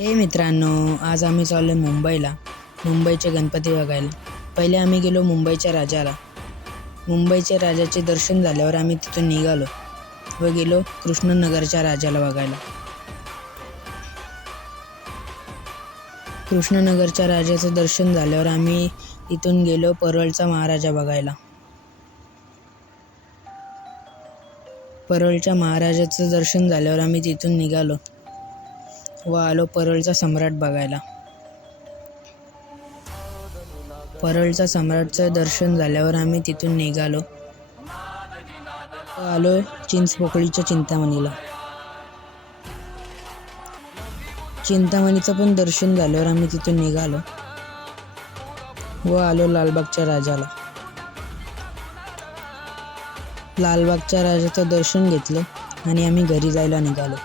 हे मित्रांनो, आज आम्ही चाललो मुंबईला. मुंबईचे गणपती बघायला. पहिले आम्ही गेलो मुंबईच्या राजाला. मुंबईच्या राजाचे दर्शन झाल्यावर आम्ही तिथून निघालो व गेलो कृष्णनगरच्या राजाला बघायला. कृष्णनगरच्या राजाचं दर्शन झाल्यावर आम्ही इथून गेलो परोलचा महाराजा बघायला. परोलच्या महाराजाचं दर्शन झाल्यावर आम्ही तिथून निघालो व आलो परोलचा सम्राट बघायला. परोलचा सम्राटचं दर्शन झाल्यावर आम्ही तिथून निघालो व आलो चिंचपोकळीच्या चिंतामणीला. चिंतामणीचं पण दर्शन झाल्यावर आम्ही तिथून निघालो व आलो लालबागच्या राजाला. लालबागच्या राजाचं दर्शन घेतलं आणि आम्ही घरी जायला निघालो.